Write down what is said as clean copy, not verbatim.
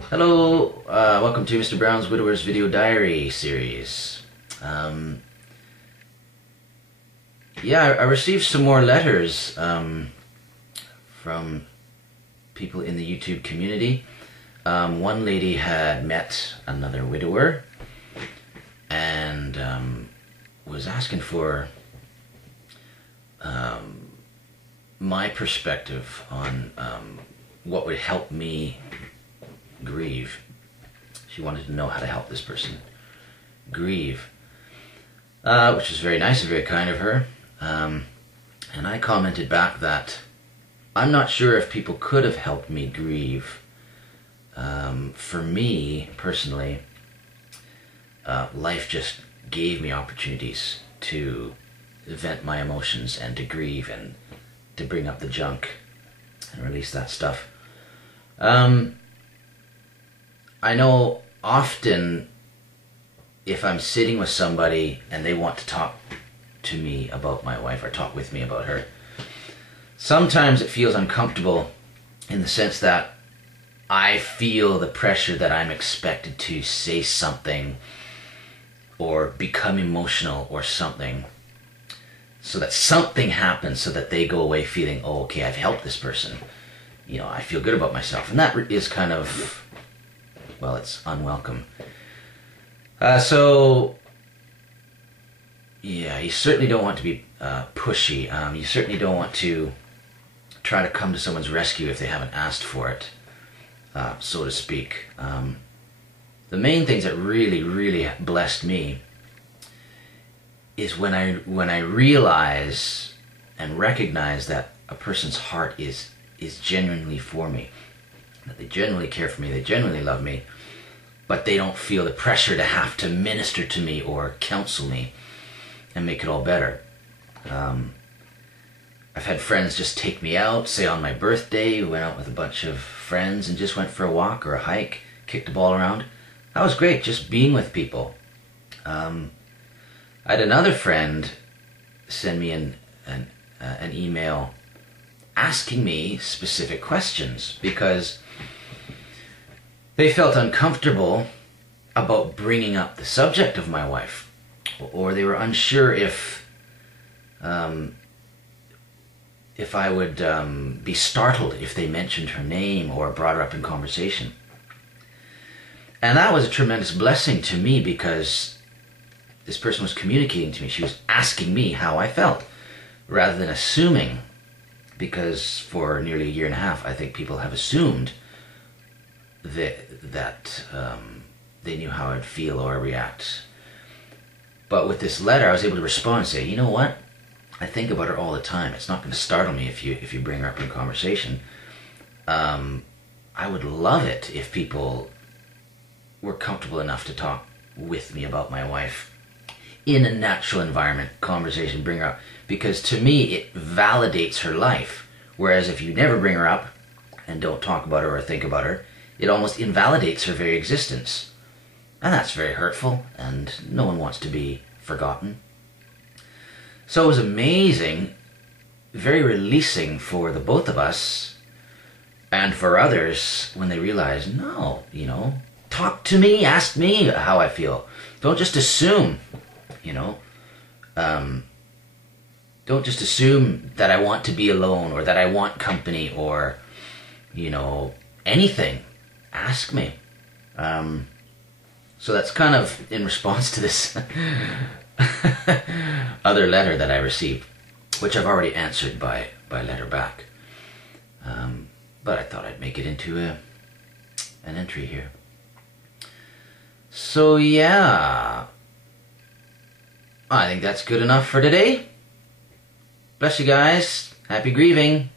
Hello, welcome to Mr. Brown's Widower's Video Diary series. I received some more letters from people in the YouTube community. One lady had met another widower and was asking for my perspective on what would help me grieve. She wanted to know how to help this person grieve, which was very nice and very kind of her. And I commented back that I'm not sure if people could have helped me grieve. For me, personally, life just gave me opportunities to vent my emotions and to grieve and to bring up the junk and release that stuff. I know often if I'm sitting with somebody and they want to talk to me about my wife or talk with me about her, sometimes it feels uncomfortable in the sense that I feel the pressure that I'm expected to say something or become emotional or something, so that something happens so that they go away feeling, oh, okay, I've helped this person. You know, I feel good about myself. And that is kind of, well, it's unwelcome. Yeah, you certainly don't want to be pushy. You certainly don't want to try to come to someone's rescue if they haven't asked for it, so to speak. The main things that really blessed me is when I realize and recognize that a person's heart is genuinely for me, that they genuinely care for me, they genuinely love me, but they don't feel the pressure to have to minister to me or counsel me and make it all better. I've had friends just take me out, say on my birthday, we went out with a bunch of friends and just went for a walk or a hike, kicked the ball around. That was great, just being with people. I had another friend send me an email asking me specific questions because they felt uncomfortable about bringing up the subject of my wife, or they were unsure if I would be startled if they mentioned her name or brought her up in conversation. And that was a tremendous blessing to me because this person was communicating to me. She was asking me how I felt rather than assuming, because for nearly a year and a half I think people have assumed that they knew how I'd feel or react. But with this letter I was able to respond and say, you know what? I think about her all the time. It's not going to startle me if you bring her up in conversation. I would love it if people were comfortable enough to talk with me about my wife in a natural environment, conversation, bring her up. Because to me, it validates her life. Whereas if you never bring her up and don't talk about her or think about her, it almost invalidates her very existence. And that's very hurtful, and no one wants to be forgotten. So it was amazing, very releasing for the both of us and for others when they realized, no, you know, talk to me, ask me how I feel. Don't just assume, you know. Don't just assume that I want to be alone or that I want company or, you know, anything. Ask me. So that's kind of in response to this other letter that I received, which I've already answered by letter back. But I thought I'd make it into an entry here. So yeah, I think that's good enough for today. Bless you guys. Happy grieving.